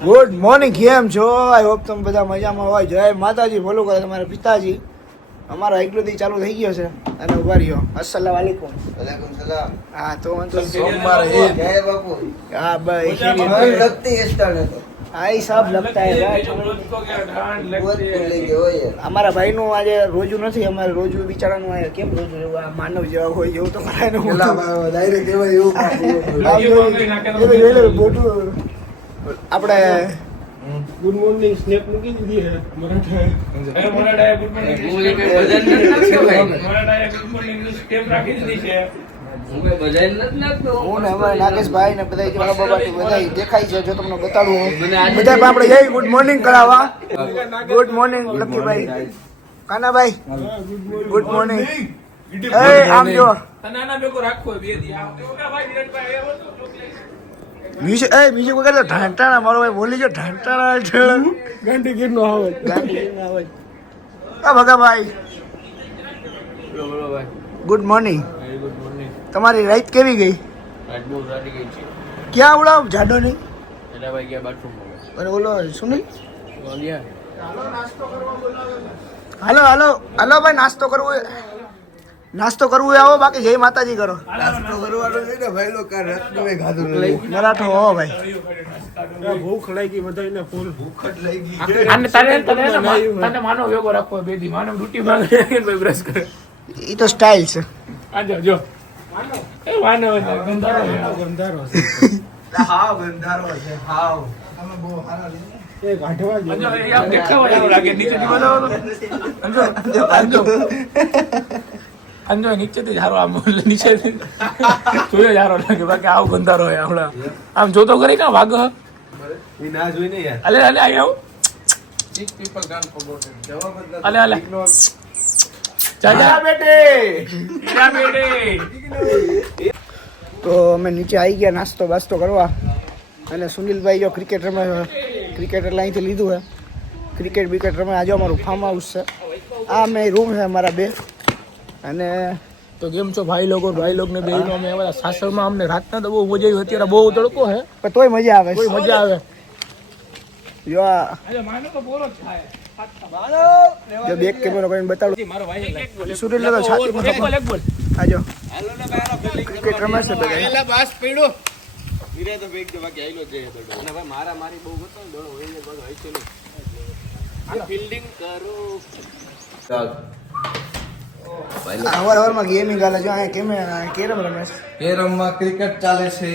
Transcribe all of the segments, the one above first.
Good morning કેમ છો? I hope તમે બધા મજામાં હોય. જય માતાજી બોલો કરે તમારા પિતાજી. અમારા એકલુદી ચાલુ થઈ ગયો છે. અને ઊભા રહ્યો. અસલામ વાલેકુમ હા તો વાંધો સોમવાર હે જય બાપુ. હા ભાઈ ખીરી લગતી હેસ્ટાળ હતો આઈ સાબ લગતા હે અમારા ભાઈનું આજે રોજુ નથી અમારે રોજુ બિચારાનું આ કેમ રોજુ આ માનવ જેવા હોય એવું તો મારા એનું ડાયરેક્ટ એવા એવું બોટું આપણે ગુડ મોર્નિંગ સ્નેપ મૂકી દીધી હે. મરાઠા અરે ગુડ મોર્નિંગ morning ની step રાખી? દીધી છે. હું ને અમારા નાગેશભાઈ ને બધા બધા દેખાય છે જો તમને બતાડું બધા આપણે જઈ ગુડ મોર્નિંગ કરાવવા. ગુડ મોર્નિંગ લક્કીભાઈ કાનાભાઈ. Good morning. એ આમ જો. રાખવો હોય બે દી. મ્યુઝિક એ મ્યુઝિક વગર તો ઢાંટાણા મારો ભાઈ બોલી ગયો ઢાંટાણા છે ગાંધી ગીર નો આવે આ ભગાભાઈ. ગુડ મોર્નિંગ તમારી રાઈત કેવી ગઈ? ક્યાં ઉડાવ? જાડો નહીં? અને ઓલો સુનિલ હાલો હાલો હાલો ભાઈ નાસ્તો કરવો નાસ્તો કરવું આવો બાકી જય માતાજી કરો. નાસ્તો કરવાનો છે ને ભાઈ લોકો રાતનું મેં ખાધું. મરાઠો હો ભાઈ. ભૂખ લાગી બધાને ફૂલ. ભૂખ જ લઈ ગઈ અને તને તને તને માનો યોગો રાખો બેદી માનો રૂટી માંગે ભાઈ બ્રશ કરે? એ તો સ્ટાઇલ છે. આ જો જો. એ માનવ ગંધારો ગંધારો છે. ગંધારો છે. હાવ તમે બહુ હારા જેવું. આમ દેખાવા જેવું લાગે? નીચેથી બતાવો તો. અંજો, જો નીચેથી જ હારો આમ નીચેથી જોયો જ હારો લાગે બાકી આવું ગંધારો હોય હમણાં. આમ જોતો કરી કા વાઘ? ના જોઈને યાર. અલે અલે આઈ આવું અલે અલે. તો અમે નીચે આવી ગયા નાસ્તો બાસ્તો કરવા. અને સુનિલભાઈ જો ક્રિકેટ રમે છે ક્રિકેટ એટલે અહીંથી લીધું છે ક્રિકેટ બિકેટ રમે. આજે અમારું ફાર્મ હાઉસ છે. આ મેં રૂમ છે અમારા બે. અને તો કેમ છો ભાઈ લોકો? ભાઈ લોકો ને બેનો અમે બધા સાસરમાં અમને રાતના તો બહુ મજા આવી અત્યારે બહુ તડકો હે. પણ તોય મજા આવે તોય મજા આવે. જો આ અરે માનો તો બોલો જ થાય. જો બેક કેમેરો કરીને ભાઈ તો એક બોલ એક બોલ. આજો ક્રિકેટ છે પડ્યો હવાર હવારમાં ગેમિંગ હાલે છે. અહીંયા કેમેરા કેરમ રમે છે કેરમમાં ક્રિકેટ ચાલે છે.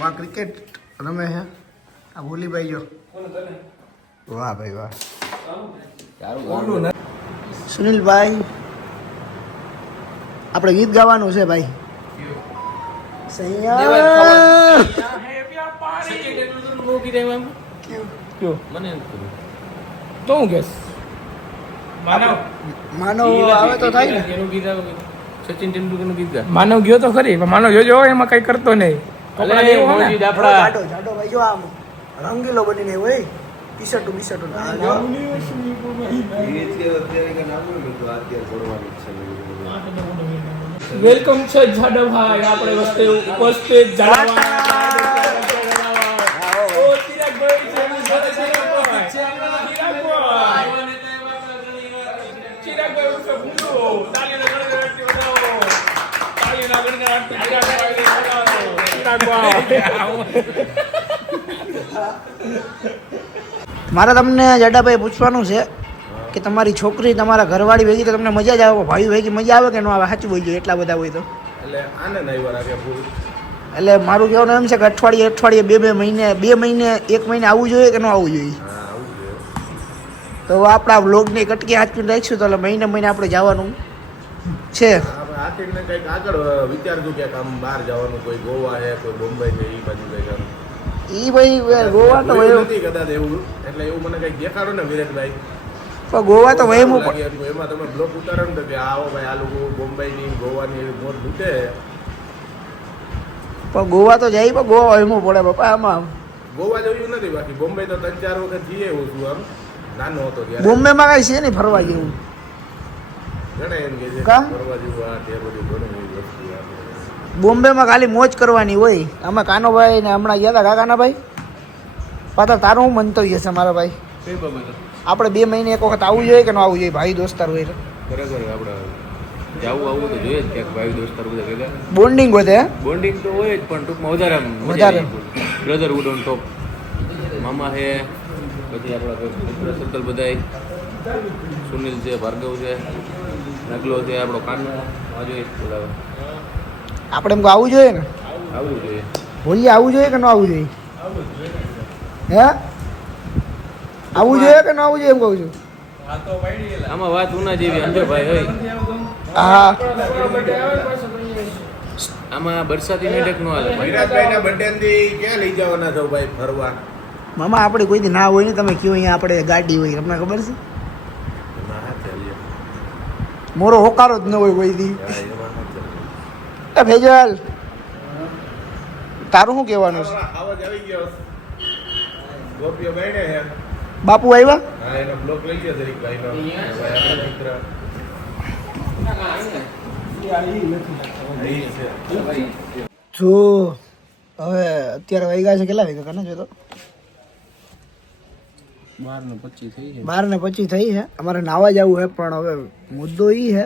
માં ક્રિકેટ રમે છે. આ ભૂલીભાઈ જો. વાહ ભાઈ વાહ. સુનિલભાઈ આપણે ગીત ગાવાનું છે ભાઈ. સૈયા. તો હું કેસ? માનવ. માનવ આવે તો થાય ને. સચિન તેંડુલકરનું ગીત માનવ ગયો તો ખરી પણ માનવ જોજો એમાં કઈ કરતો નહીં. કપડાં જેવો હોય ને. જાડો જાડો ભાઈ જો આમ રંગીલો બનીને હોય ટી શર્ટ ટી શર્ટ છે. વેલકમ છે જાડવભાઈ આપણે વસ્તે ઉપસ્થિત જાડવભાઈ. મારે તમને જાડાભાઈ પૂછવાનું છે કે તમારી છોકરી તમારા ઘરવાળી ભેગી તો તમને મજા જ આવે ભાઈ ભેગી મજા આવે કે ન આવે? સાચું બોલજો એટલા બધા હોય તો. એટલે આને એટલે મારું કહેવાનું એમ છે કે અઠવાડિયે અઠવાડિયે બે બે મહિને બે મહિને એક મહિને આવવું જોઈએ કે ન આવવું જોઈએ? તો આપણા બ્લોગની કટકી હાથમાં રાખીશું તો એટલે મહિને મહિને આપણે જવાનું. છે? આર્ટિકને કંઈક આગળ વિચારજો કે આમ બહાર જવાનું કોઈ ગોવા છે કોઈ બોમ્બે છે એ બાજુ કંઈક આમ. એ ભાઈ ગોવા તો નથી કદાચ એવું એટલે એવું મને કંઈક દેખાડો ને વિરેનભાઈ પણ ગોવા તો લાગે એમાં તમે બ્લોક ઉતારો ને કે આવો ભાઈ આ લોકો બોમ્બેની ગોવાની એવી મોજ લૂટે. પણ ગોવા તો જાય પણ ગોવા વહેવું પડે બાપા આમાં. ગોવા જોયું નથી બાકી. બોમ્બે તો ત્રણ ચાર વખત જઈએ એવું છું આમ. નાનો હતો બોમ્બે માં કઈ છે નહીં ફરવા જેવું. બોમ્બેમાં ખાલી મોજ કરવાની હોય. આમાં કાનોભાઈ ને હમણાં ગયા હતા કાકાના ભાઈ પાછા તારું હું મંતવ્ય છે મારા ભાઈ? આપણે બે મહિને એક વખત આવવું જોઈએ કે ન આવવું જોઈએ? ભાઈ દોસ્તાર હોય આપણે જાવું આવું તો જોઈએ જ. ક્યાંક ભાઈ દોસ્તાર બધા ભેગા બોન્ડિંગ વધે હે? બોન્ડિંગ તો હોય જ પણ ટૂંકમાં વધારે વધારે. બ્રધરહુડ ઓન ટોપ મામા છે પછી આપણા સર્કલ બધાય. સુનિલ છે ભાર્ગવ છે. નગલો છે આપણો કાનો જોઈએ બોલાવે. આપણે એમ કહું આવવું જોઈએ ને? આવવું જોઈએ. હોલી આવવું જોઈએ કે ન આવવું જોઈએ? હે? આવવું જોઈએ કે ન આવવું જોઈએ એમ કહું છું? આમાં વાત ઉના જેવી અંજો ભાઈ હોય હા. આમાં બરસાતી નાટક નો હાલે. ભાઈ વિરાટભાઈના birthday થી ક્યાં લઈ જવાના છો ભાઈ ફરવા? મામા આપણે કોઈ દી ના હોય ને તમે કયો અહીંયા આપણે ગાડી હોય તમને ખબર છે? મોરો હોકારો જ ન હોય કોઈ દી. હા, એમાં હા ચાલીએ. એ ભેજલ તારું શું કહેવાનું છે? છે. બાપુ આવ્યા? છે. જો હવે અત્યારે વાગ્યા છે કેટલા વાગ્યા કને જો તો? બાર ને પચીસ થઈ છે બાર ને પચીસ થઈ છે. અમારે નાવા જવું છે પણ હવે મુદ્દો એ છે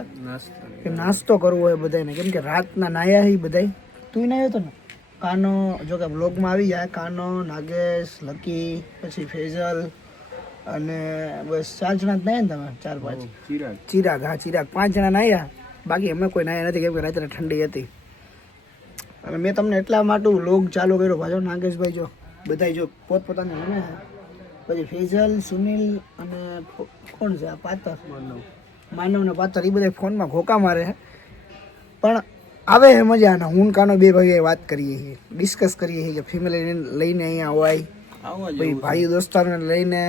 કે નાસ્તો કરવો હોય બધાને કેમ કે રાતના નાયા છે બધાય. તું નાયો તો ને? કાનો જો કે બ્લોગમાં આવી જાય કાનો નાગેશ લકી પછી ફેઝલ અને બસ ચાર જણા જ નાયા ને તમે ચાર પાંચ? ચિરાગ. ચિરાગ હા ચિરાગ. પાંચ જણા નાયા. બાકી અમે કોઈ નાયા નથી કેમ કે રાત્રે ઠંડી હતી. અને મેં તમને એટલા માટે લોગ ચાલુ કર્યો. પાછો નાગેશભાઈ જો બધાય જો પોતપોતાને રમે છે. પછી ફેઝલ સુનિલ અને કોણ છે પાતર? માનવ ને પાતર એ બધા ફોનમાં ખોકા મારે છે પણ આવે છે મજા અને હું કાનો બે ભાઈ વાત કરીએ છીએ ડિસ્કસ કરીએ છીએ કે ફેમિલી લઈને અહીંયા હોય પછી ભાઈ દોસ્તારને લઈને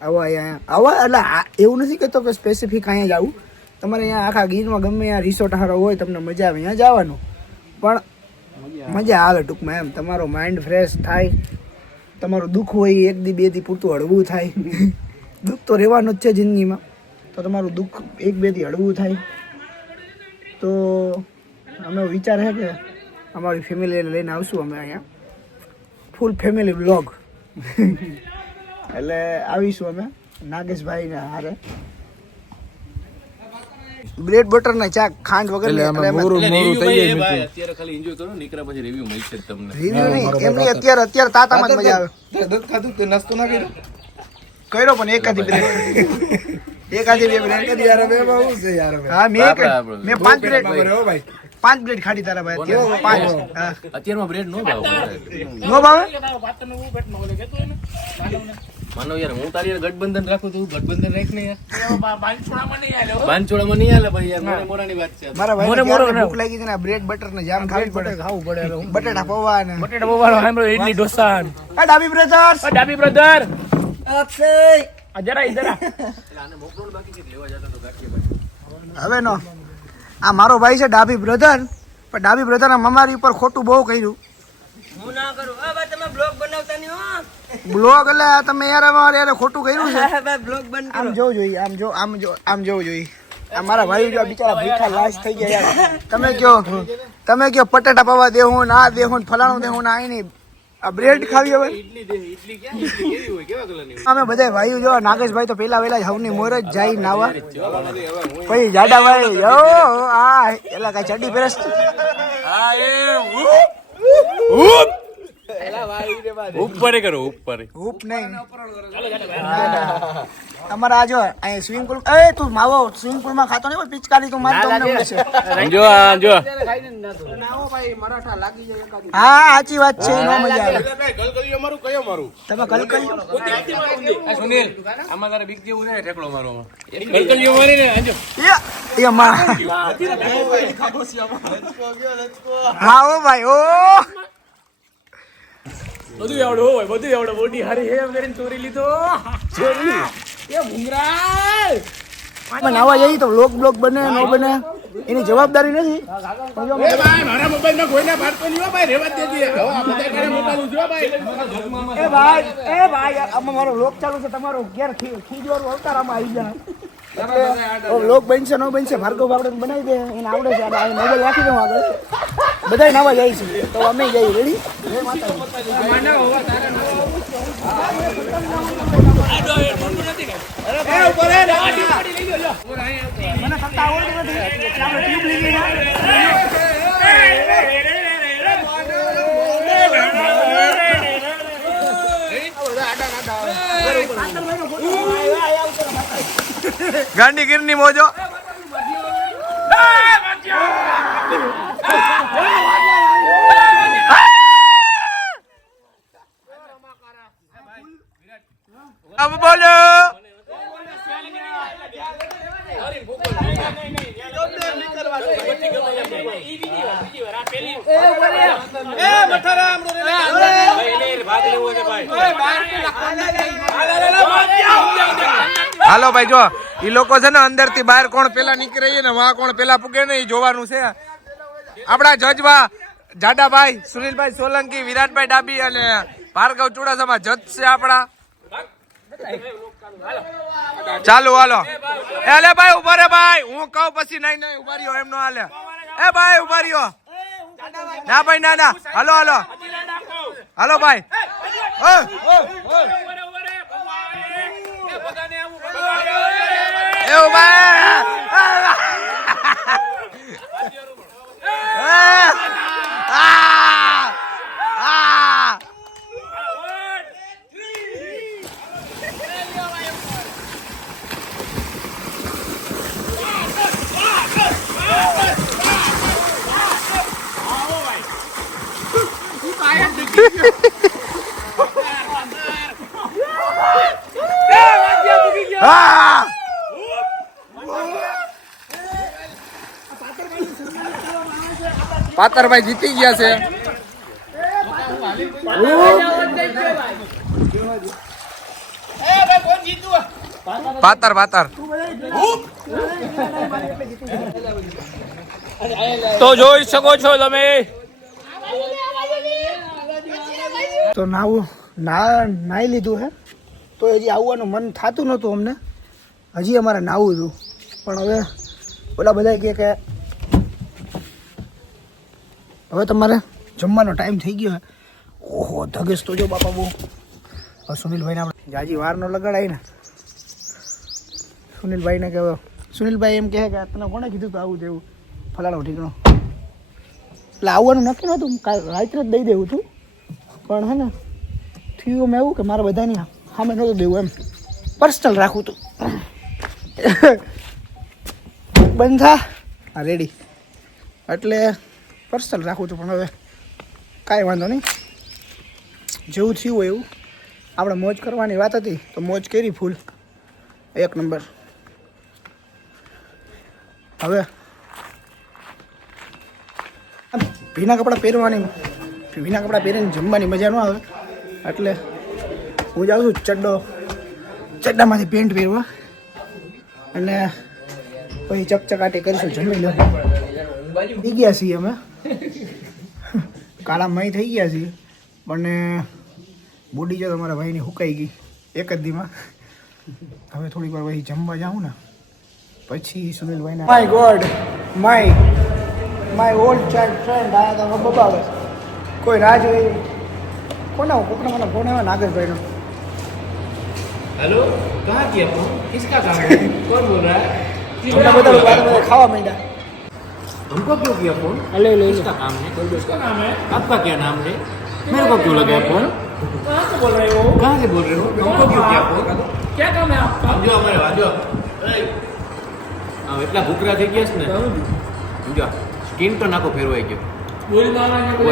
આવા અહીંયા. આવા એટલે એવું નથી કહેતો કે સ્પેસિફિક અહીંયા જ આવું. તમારે અહીંયા આખા ગીરમાં ગમે ત્યાં રિસોર્ટ હારો હોય તમને મજા આવે અહીંયા જવાનું પણ મજા આવે. ટૂંકમાં એમ. તમારો માઇન્ડ ફ્રેશ થાય. તમારું દુઃખ હોય એક દી બે દી પૂરતું હળવું થાય. દુઃખ તો રહેવાનું જ છે જિંદગીમાં. તો તમારું દુઃખ એક બે દી હળવું થાય. તો અમે વિચાર છે કે અમારી ફેમિલીને લઈને આવશું અમે અહીંયા. ફૂલ ફેમિલી બ્લોગ એટલે આવીશું અમે નાગેશભાઈને હારે. બ્રેડ બટર ને ચા ખાંડ વગર અત્યારે ખાલી એન્જોય કરો નીકળ્યા પછી રિવ્યુ મળશે તમને. રિવ્યુ નહીં એમની અત્યારે અત્યારે તાતામાં જ મજા આવે. નાસ્તો ના કર્યો? કર્યો પણ એકાદી બ્રેડ એકાદી બે બ્રેડ યાર બે બહુ છે યાર હા મેં મેં પાંચ બ્રેડ હો ભાઈ. પાંચ બ્રેડ ખાધી તારા ભાઈ. અત્યારે પાંચ? હા. અત્યારમાં બ્રેડ નો ભાવ. નો ભાવે? માનો યાર હું તારી યાર ગઠબંધન રાખું તું ગઠબંધન રાખ ને યાર. બાંચોડામાં નહીં નહીં આલે ભાઈ યાર મોરે મોરાની વાત છે મારા ભાઈ મોરે મોરો ભૂખ લાગી છે ને બ્રેડ બટર ને જામ ખાવી પડે. ખાવું પડે હવે હું. બટેટા પૌવા ને બટેટા બવાળો સાંભળો ઇડલી ઢોસા આ ડાબી બ્રધર્સ આ ડાબી બ્રધર આ જરા ઈ જરા. હવે નો. આ મારો ભાઈ છે ડાબી બ્રધર પણ ડાબી બ્રધર અમારી ઉપર ખોટું બહુ કર્યું. હું ના કરું. આ ભાઈ તમે બ્લોગ બનાવતા નહીં હો. બ્લોગ એટલે તમે યાર અમારે યાર ખોટું કર્યું છે. બ્લોગ બંધ આમ જોવું જોઈએ આમ જો આમ જો આમ જોવું જોઈએ. આ મારા ભાઈ જો બિચારા ભૂખા લાશ થઈ ગયા યાર. તમે કયો તમે કયો પટેટા પવા દેવું ના દેહું ફલાણું દેવું ને આ નહીં આ બ્રેડ ખાવી હવે. ઈડલી દે ઈડલી ક્યાં હોય અમે બધા ભાઈઓ જો નાગેશભાઈ તો પેલા વેલા હવની મોર જ જાય નાવા પછી જાડા ભાઈ યો આ એલા કઈ ચડી પેરસ ઉપર કરો ઉપર. હૂપ નહીં. અમારા આ જો અહીંયા સ્વિમિંગ પુલ એ તું માવો સ્વિમિંગ પુલમાં ખાતો નહીં હોય? પિચકારી તું મારતો અમને મળશે જો જો. હા સાચી વાત છે નો મજા આવે. ગલગલી અમારું કયો મારું? તમે ગલગલી સુનિલ. આમાં તારે બીક જેવું છે ઠેકડો મારો કલકલિયો મારીને આજો. એ એ માં હા ઓ ભાઈ ઓ. બધું આવડે હોય બધું આવડે બોડી હારી હે એમ કરીને ચોરી લીધો. ચોરી? એ ભૂંગરા પણ આવા જઈ તો બ્લોગ બ્લોક બને ન બને એની જવાબદારી નથી. એ ભાઈ મારા મોબાઈલમાં કોઈને પાડતો નહીં હો ભાઈ રેવા દેજે. હવે આ બધા કરે મોબાઈલ જો ભાઈ. એ ભાઈ એ ભાઈ આમાં મારો લોક ચાલુ છે તમારો ઘેર ખીજવાનું અવતાર આમાં આવી જાય. લોક બનશે ન બનશે ભાર્ગવ આપણે બનાવી દે એને આવડે છે એટલે આ મોબાઈલ રાખી દઉં આગળ બધા નવા જાય છે તો અમે જઈએ રેડી જય માતાજી મને ગીરની મોજો બોલો. ભાગ લેવો છે લઈ હાલો ભાઈ જો એ લોકો છે ને અંદરથી બહાર કોણ પેલા નીકળે ને વાં કોણ પેલા પૂગે ને જોવાનું છે આપણા જજવા જાડાભાઈ સુનિલભાઈ સોલંકી વિરાટભાઈ ડાબી અને ભાર્ગવ ચુડાસમા જજ છે આપણા ચાલુ હાલો એલે ભાઈ ઊભા રે ભાઈ હું કહું પછી નહીં નહીં ઊભા રહ્યો એમનો હાલે એ ભાઈ ઊભા રહ્યો ના ભાઈ ના ના હાલો હાલો હાલો ભાઈ eu vai. Yeah. પાતરભાઈ જીતી ગયા છે. પાતર પાતર. તો જોઈ શકો છો તમે. તો નાવું ના નાઈ લીધું હે. તો હજી આવવાનું મન થતું નહોતું અમને. હજી અમારે નાવું હતું. પણ હવે ઓલા બધા કહે કે હવે તમારે જમવાનો ટાઈમ થઈ ગયો ઓહો ધગસ તો જો બાપા બહુ. સુનિલભાઈને આપણે જાજી વાર ન લગાડાય ને. સુનિલભાઈને કે હવે સુનિલભાઈ એમ કહે કે તને કોણે કીધું તો આવું તેવું? ફલાણો ઠીકણો એટલે આવવાનું નક્કી નહોતું કાલ રાત્રે જ દઈ દેવું હતું પણ હે ને, થયું મેં એવું કે મારા બધાની સામે નહોતું દેવું એમ. પર્સનલ રાખવું હતું બંધા. હા રેડી એટલે પર્સનલ રાખું છું, પણ હવે કાંઈ વાંધો નહીં. જેવું થયું હોય એવું. આપણે મોજ કરવાની વાત હતી, તો મોજ કરી ફૂલ. એક નંબર. હવે ભીના કપડાં પહેરવાની, ભીના કપડાં પહેરીને જમવાની મજા ન આવે. એટલે હું જાઉં છું ચડ્ડો, ચડ્ડામાંથી પેન્ટ પહેરવા. અને પછી ચકચકાટી કરીશું, જમી લો ગયા છીએ અમે. કાળા મય થઈ ગયા છીએ પણ બોડી જો તમારા ભાઈની હુકાઈ ગઈ એક જ દીમાં હવે થોડીક વાર પછી જમવા જાઉં ને પછી સુનિલભાઈને my god my my old child friend આયા તો બબાવે કોઈ રાહ જોઈ કોના કોકના મને ફોન આવ્યો નાગેશભાઈનો हेलो कहाँ किया फोन किसका काम है कौन बोल रहा है તમને બધા વાત બધા ખાવા માંડ્યા हमको क्यों किया फोन લે લે किसका काम है किसका नाम है आपका क्या नाम है मेरे को क्यों लगाया फोन कहाँ से बोल रहे हो कहाँ से बोल रहे हो हमको क्यों किया फोन क्या काम है आपका સમજો અમારે વાજો આમ એટલા ભૂકરા થઈ ગયા છે ને સમજો સ્કીન તો નાખો ફેરવાઈ ગયો गोली मारने को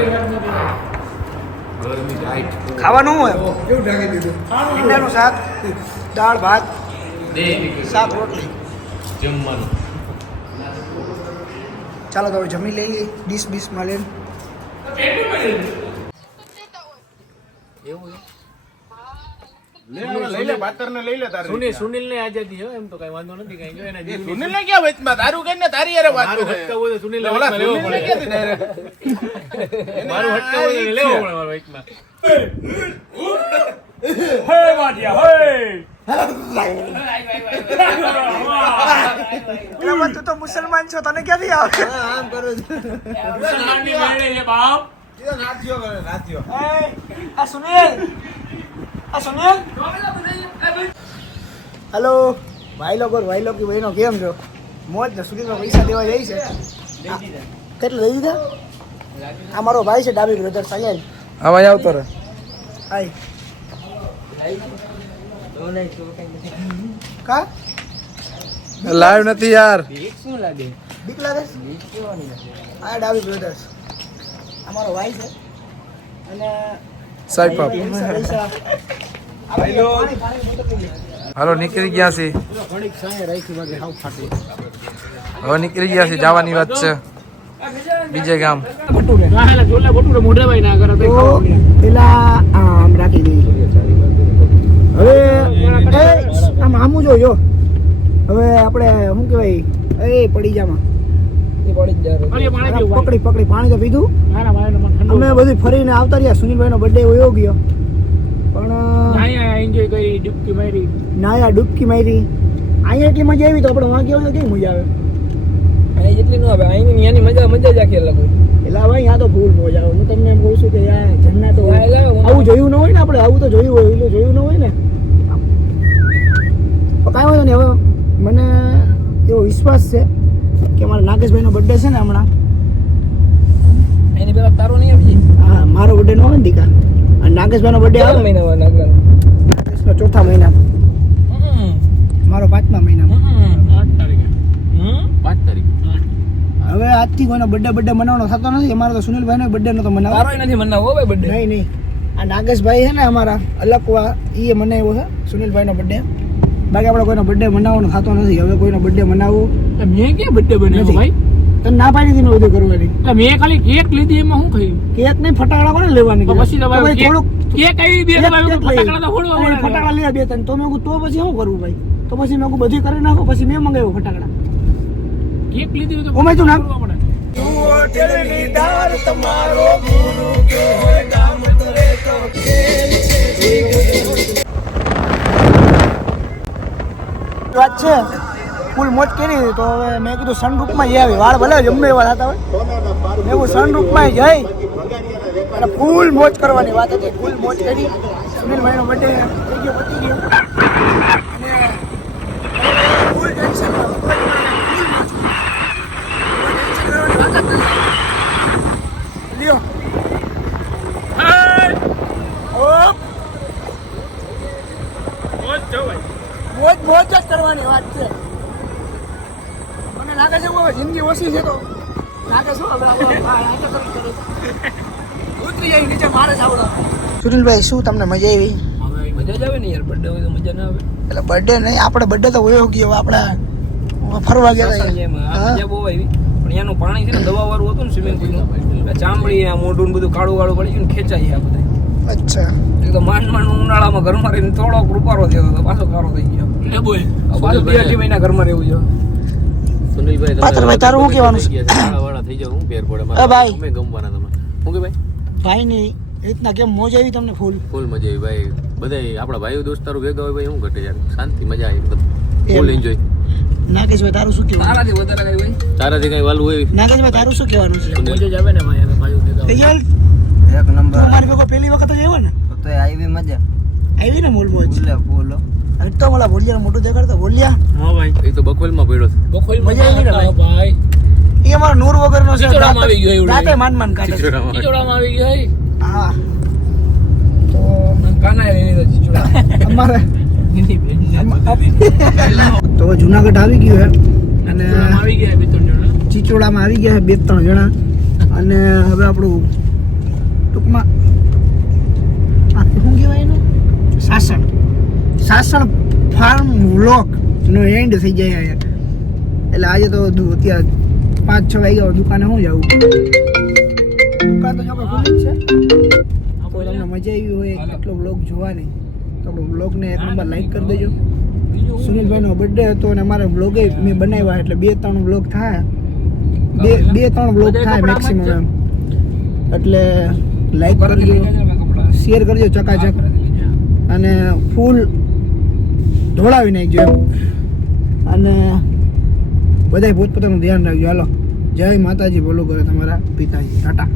ગરમી ટાઈટ ખાવાનું હોય કેવું ઢાંકી દીધું ઈંડાનું શાક દાળ ભાત દે શાક રોટલી જમવાનું ચાલો તો હવે જમી લઈએ ડીશ બીશમાં લઈને એવું લઈ લે લઈ લે તારે સુનિલ સુનિલ ને આઝાદી હો એમ તો કઈ વાંધો નથી કઈ જો એને સુનિલ ને ક્યાં વચમાં? તારું કઈ ને તારી યાર વાત. હટકાવું તો સુનિલ લેવો પડે. મારું હટકાવું હોય તો આ લેવો પડે વચમાં. હે વાડિયા હે એટલે પણ તું તો મુસલમાન છો તને ક્યાંથી આવે આમ કરું મેળે છે. બાપ એ, આ સુનિલ આ સુનિલ. હેલો ભાઈ લોકો ભાઈ લોકો બહેનો કેમ છો? મોજ ને સુનિલમાં પૈસા દેવા જાય છે. કેટલું લઈ દીધા? આ મારો ભાઈ છે ડાબી બ્રધર સાયલ. આવા આવતો રે હાય. કા? લાઈવ નથી યાર. શું લાગે? બીક લાગે? આ ડાબી બ્રધર્સ અમારો મારો ભાઈ છે. અને સાહેબ. હાલો નીકળી ગયા છે. હાવ નીકળી ગયા છે જવાની વાત છે. બીજે ગામ. ભટુરે મોઢે ભાઈ ના કરે પેલા આમ રાખી દઈએ. હવે એ આમ આમું જોજો હવે આપણે શું કહેવાય? એ પડી જામાં પકડી પકડી પાણી તો પીધું. અમે બધું ફરીને આવતા રહ્યા. સુનિલભાઈનો બર્થડે વયો ગયો. પણ એન્જોય કરી ડૂબકી મારી. નાયા ડૂબકી મારી. અહીંયા એટલી મજા આવી તો આપણે વાંકી હોય તો કેવી મજા આવે? અહીં જેટલી ન આવે અહીં મજા મજા જ આખી અલગ હોય. એટલે ભાઈ આ તો ફૂલ મજા આવે. હું તમને એમ કહું છું કે યાર આવું તો જોયું હોય એટલે જોયું ન હોય ને. કાંઈ વાંધો નહીં હવે મને એવો વિશ્વાસ છે કે મારા નાગેશભાઈનો બર્થડે છે ને હમણાં. એની પેલા તારો નહીં આવી હા મારો બર્થડે નો આવે ને દીકા. અને નાગેશભાઈનો બર્થડે આવે? મહિના હોય નાગેશનો ચોથા મહિનામાં મારો પાંચમા મહિનામાં. આઠ તારીખે. પાંચ તારીખ. હવે આજથી કોઈનો બર્થડે બર્થડે મનાવવાનો થતો નથી. અમારો તો સુનિલભાઈનો બર્થડે નતો મનાવો તારો નથી મનાવો ભાઈ બર્થડે નહીં નહીં. આ નાગેશભાઈ છે ને અમારા અલકવા એ મનાવ્યો છે સુનિલભાઈનો બર્થડે બાકી આપણે કોઈનો બર્થડે મનાવવાનો થતો નથી. હવે કોઈનો બર્થડે મનાવવો મેં ક્યાં બર્થડે બનાવ્યો ભાઈ? તને ના પાડી દીધી ને બધું કરવાની એટલે મેં ખાલી કેક લીધી એમાં શું થયું? કેક નહીં ફટાકડા કોને લેવાની પછી થોડુંક કેક આવી બે. ફટાકડા તો ફોડવા ફટાકડા લીધા બે ત્રણ તો મેં તો પછી શું કરવું ભાઈ? તો પછી મેં બધું કરી નાખો પછી મેં મંગાવ્યો ફટાકડા. કેક લીધી તો ઓમે તું નાખ. વાત છે. ફૂલ મોજ કરી. તો હવે મેં કીધું સનરૂપમાં જઈ આવી. વાળ ભલે જમણે વાળ હતા હોય. કીધું સનરૂપમાં જઈ. અને ફૂલ મોજ કરવાની વાત હતી. ફૂલ મોજ કરી. સુનિલભાઈનો બર્થડે થઈ ગયો, પતી ગયો અને ફૂલ ટેન્શન લ્યો ઓપ મોજ છો ભાઈ. મોજ મોજ જ કરવાની વાત છે. મને લાગે છે હવે જિંદગી ઓછી છે તો લાગે શું. ઉતરી જાય નીચે મારે જ આવડો. સુનિલભાઈ શું તમને મજા આવી? મજા જ આવે ને યાર બર્થડે હોય તો મજા ના આવે. એટલે બર્થડે નહીં આપણે બર્થડે તો વયો ગયો આપણે ફરવા ગયા હતા મજા બહુ આવી. પણ એનું પાણી છે ને દવા વાળું હતું ને સ્વિમિંગ પુલનું ચામડી આ મોઢું બધું કાળું કાળું પડી ગયું ને ખેંચાઈ આ બધા અચ્છા. એક તો માંડ માંડ ઉનાળામાં ઘરમાં રહીને થોડોક રૂપારો થયો હતો પાછો કારો થઈ ગયો. બોલ. બે અઢી મહિના ઘરમાં રહેવું છે. સુનિલભાઈ પાત્રભાઈ, તારું શું કહેવાનું છે? વાળા થઈ જાવ હું ફેર પડે મારે ભાઈ. અમે ગમવાના તમે. શું કે ભાઈ? ભાઈની એ રીતના કેમ મોજ આવી તમને ફૂલ? ફૂલ મજા આવી ભાઈ. બધાય આપણા ભાઈઓ દોસ્તારો ભેગા હોય ભાઈ શું ઘટે યાર? શાંતિ મજા આવી એકદમ ફૂલ એન્જોય નાગેશભાઈ તારું શું કહેવાનું? તારાથી વધારે કઈ હોય? તારાથી કઈ વાલું હોય? નાગેશભાઈ તારું શું કહેવાનું છે? મોજ જ આવે ને ભાઈ અમે ભાઈઓ ભેગા એક નંબર. મારી ભેગો પહેલી વખત જ આવ્યો ને? તો આવી મજા. આવી ને મૂળ મોજ? ફૂલે ફૂલો હવે તો मला ભોલિયા મોટું દેખાડતો ભોલિયા હા ભાઈ. એ તો બખોલમાં પડ્યો છે. બખોલમાં મજા આવી ગઈ ભાઈ? એ અમારો નૂર વગરનો છે. આવી ગયો એવું રાતે માન માન કાઢે. ખીચડામાં આવી ગયો હા. તો કાના લઈ લીધો ચીચુડા અમારે તો જુનાગઢ આવી ગયું હે અને આવી ગયા બે ત્રણ જણા. ચીચોડામાં આવી ગયા બે ત્રણ જણા. અને હવે આપણું ટૂંકમાં આ શું કહેવાય એને? સાસણ. સાસણ ફાર્મ વ્લોગ નો એન્ડ થઈ જાય અહીંયા એટલે આજે તો અત્યારે પાંચ છ વાગ્યા દુકાને શું જવું દુકાન તો જો ખુલ્લી જ છે. કોઈ તમને મજા આવી હોય એટલો બ્લોગ જોવાની તો બ્લોગને એક નંબર લાઈક કરી દેજો. સુનિલભાઈનો બર્થડે હતો અને મારે બ્લોગે મેં બનાવ્યા એટલે બે ત્રણ બ્લોગ થાય. બે બે ત્રણ બ્લોગ થાય મેક્સિમમ એમ. એટલે લાઈક કરજો. શેર કરજો ચકાચક. અને ફૂલ ઢોળાવી નાખજો એમ. અને બધાય પોતપોતાનું ધ્યાન રાખજો. હાલો. જય માતાજી, બોલો કરે તમારા પિતાજી. ટાટા.